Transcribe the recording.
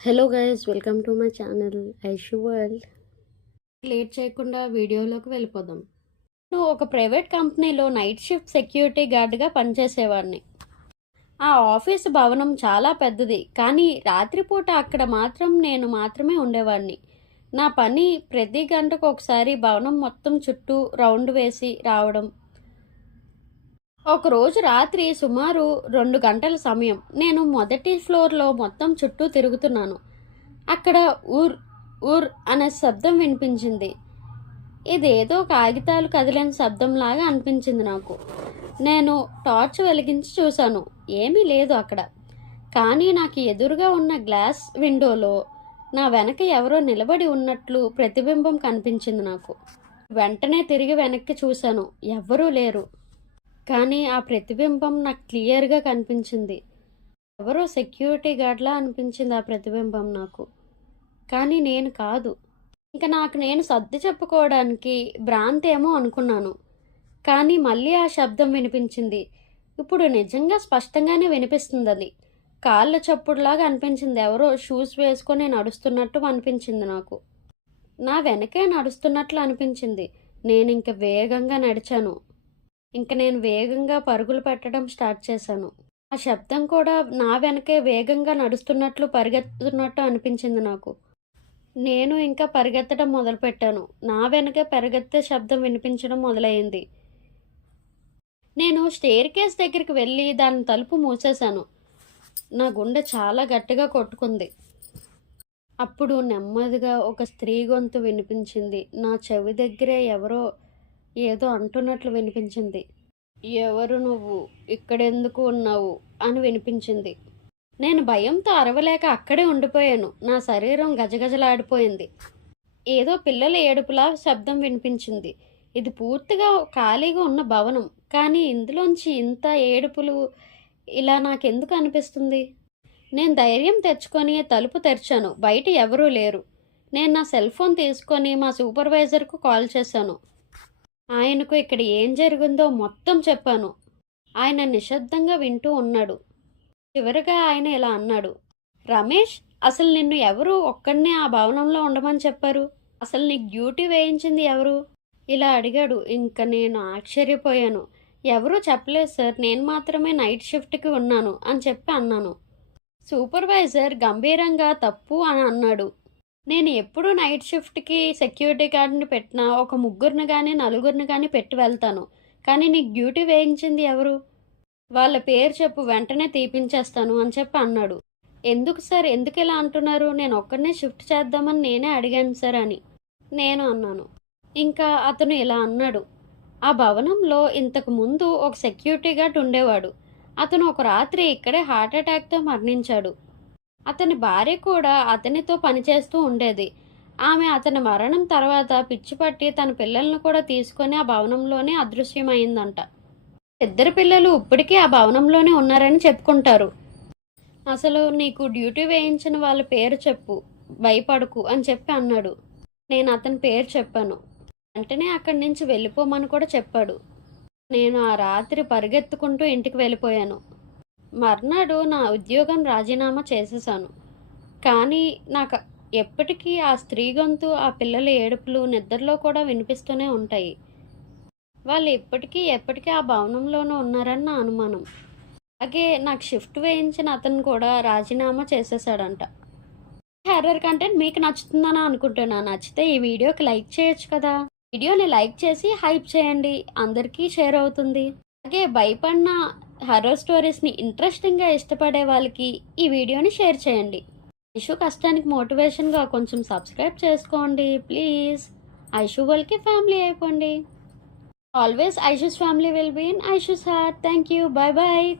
Hello guys, welcome to my channel Aishu world. Late చేయకుండా వీడియోలోకి వెళ్ళిపోదాం. నేను ఒక ప్రైవేట్ కంపెనీలో నైట్ షిఫ్ట్ సెక్యూరిటీ గార్డ్గా పనిచేసేవాడిని. ఆ ఆఫీస్ భవనం చాలా పెద్దది, కానీ రాత్రిపూట అక్కడ నేను మాత్రమే ఉండేవాడిని. నా పని ప్రతి గంటకు ఒకసారి భవనం మొత్తం చుట్టూ రౌండ్ వేసి రావడం. ఒకరోజు రాత్రి సుమారు 2 గంటల సమయం నేను మొదటి ఫ్లోర్లో మొత్తం చుట్టూ తిరుగుతున్నాను. అక్కడ ఊర్ ఊర్ అనే శబ్దం వినిపించింది. ఇదేదో కాగితాలు కదిలిన శబ్దంలాగా అనిపించింది నాకు. నేను టార్చ్ వెలిగించి చూశాను. ఏమీ లేదు అక్కడ. కానీ నాకు ఎదురుగా ఉన్న గ్లాస్ విండోలో నా వెనక ఎవరో నిలబడి ఉన్నట్లు ప్రతిబింబం కనిపించింది నాకు. వెంటనే తిరిగి వెనక్కి చూశాను. ఎవ్వరూ లేరు. కానీ ఆ ప్రతిబింబం నాకు క్లియర్గా కనిపించింది. ఎవరో సెక్యూరిటీ గార్డ్లా అనిపించింది ఆ ప్రతిబింబం నాకు. కానీ నేను కాదు. ఇంకా నాకు నేను సర్ది చెప్పుకోవడానికి భ్రాంతి ఏమో అనుకున్నాను. కానీ మళ్ళీ ఆ శబ్దం వినిపించింది. ఇప్పుడు నిజంగా స్పష్టంగానే వినిపిస్తుంది. అది కాళ్ళ చప్పుడులాగా అనిపించింది. ఎవరో షూస్ వేసుకొని నడుస్తున్నట్టు అనిపించింది నాకు. నా వెనకే నడుస్తున్నట్లు అనిపించింది. నేను ఇంక వేగంగా నడిచాను. నేను వేగంగా పరుగులు పెట్టడం స్టార్ట్ చేశాను. ఆ శబ్దం కూడా నా వెనకే వేగంగా నడుస్తున్నట్లు పరిగెత్తుతున్నట్టు అనిపించింది నాకు. నేను ఇంకా పరిగెత్తడం మొదలుపెట్టాను. నా వెనకే పరిగెత్తే శబ్దం వినిపించడం మొదలైంది. నేను స్టేర్ కేస్ దగ్గరికి వెళ్ళి దాని తలుపు మూసేశాను. నా గుండె చాలా గట్టిగా కొట్టుకుంది. అప్పుడు నెమ్మదిగా ఒక స్త్రీ గొంతు వినిపించింది. నా చెవి దగ్గరే ఎవరో ఏదో అంటున్నట్లు వినిపించింది. ఎవరు నువ్వు? ఇక్కడెందుకు ఉన్నావు అని వినిపించింది. నేను భయంతో అరవలేక అక్కడే ఉండిపోయాను. నా శరీరం గజగజలాడిపోయింది. ఏదో పిల్లల ఏడుపులా శబ్దం వినిపించింది. ఇది పూర్తిగా ఖాళీగా ఉన్న భవనం, కానీ ఇందులోంచి ఇంత ఏడుపులు ఇలా నాకెందుకు అనిపిస్తుంది? నేను ధైర్యం తెచ్చుకొని తలుపు తెరిచాను. బయట ఎవరూ లేరు. నేను నా సెల్ ఫోన్ తీసుకొని మా సూపర్వైజర్కు కాల్ చేశాను. ఆయనకు ఇక్కడ ఏం జరిగిందో మొత్తం చెప్పాను. ఆయన నిశ్శబ్దంగా వింటూ ఉన్నాడు. చివరిగా ఆయన ఇలా అన్నాడు, రమేష్, అసలు నిన్ను ఎవరు ఒక్కడనే ఆ భవనంలో ఉండమని చెప్పారు? అసలు నీకు డ్యూటీ వేయించింది ఎవరు? ఇలా అడిగాడు. ఇంకా నేను ఆశ్చర్యపోయాను. ఎవరూ చెప్పలేదు సార్, నేను మాత్రమే నైట్ షిఫ్ట్కి ఉన్నాను అని చెప్పి అన్నాను. సూపర్వైజర్ గంభీరంగా తప్పు అని అన్నాడు. నేను ఎప్పుడు నైట్ షిఫ్ట్కి సెక్యూరిటీ గార్డ్ని పెట్టినా ఒక 3 కానీ 4 కానీ పెట్టి వెళ్తాను. కానీ నీకు డ్యూటీ వేయించింది ఎవరు? వాళ్ళ పేరు చెప్పు, వెంటనే తీపించేస్తాను అని చెప్పి అన్నాడు. ఎందుకు సార్, ఎందుకు ఇలా అంటున్నారు? నేను ఒక్కడనే షిఫ్ట్ చేద్దామని నేనే అడిగాను సార్ అని నేను అన్నాను. ఇంకా అతను ఇలా అన్నాడు, ఆ భవనంలో ఇంతకు ముందు ఒక సెక్యూరిటీ గార్డ్ ఉండేవాడు. అతను ఒక రాత్రి ఇక్కడే హార్ట్ అటాక్తో మరణించాడు. అతని భార్య కూడా అతనితో పనిచేస్తూ ఉండేది. ఆమె అతని మరణం తర్వాత పిచ్చిపట్టి తన పిల్లలను కూడా తీసుకొని ఆ భవనంలోనే అదృశ్యమైందంట. 2 పిల్లలు ఇప్పటికీ ఆ భవనంలోనే ఉన్నారని చెప్పుకుంటారు. అసలు నీకు డ్యూటీ వేయించిన వాళ్ళ పేరు చెప్పు, భయపడకు అని చెప్పి అన్నాడు. నేను అతని పేరు చెప్పాను. వెంటనే అక్కడి నుంచి వెళ్ళిపోమని కూడా చెప్పాడు. నేను ఆ రాత్రి పరిగెత్తుకుంటూ ఇంటికి వెళ్ళిపోయాను. మర్నాడు నా ఉద్యోగం రాజీనామా చేసేసాను. కానీ నాకు ఎప్పటికీ ఆ స్త్రీ గొంతు, ఆ పిల్లల ఏడుపులు నిద్రలో కూడా వినిపిస్తూనే ఉంటాయి. వాళ్ళు ఎప్పటికీ ఆ భవనంలోనే ఉన్నారని నా అనుమానం. అలాగే నాకు షిఫ్ట్ వేయించిన అతను కూడా రాజీనామా చేసేసాడంట. హర్రర్ కంటెంట్ మీకు నచ్చుతుందని అనుకుంటున్నాను. నచ్చితే ఈ వీడియోకి లైక్ చేయొచ్చు కదా. వీడియోని లైక్ చేసి హైప్ చేయండి, అందరికీ షేర్ అవుతుంది. అలాగే భయపడిన హర్రర్ స్టోరీస్ని ఇంట్రెస్టింగ్గా ఇష్టపడే వాళ్ళకి ఈ వీడియోని షేర్ చేయండి. ఐషు కష్టానికి మోటివేషన్గా కొంచెం సబ్స్క్రైబ్ చేసుకోండి ప్లీజ్. ఐషు వరల్డ్కి ఫ్యామిలీ అయిపోండి. Always Aishu's family will be in Aishu's heart. Thank you. Bye bye.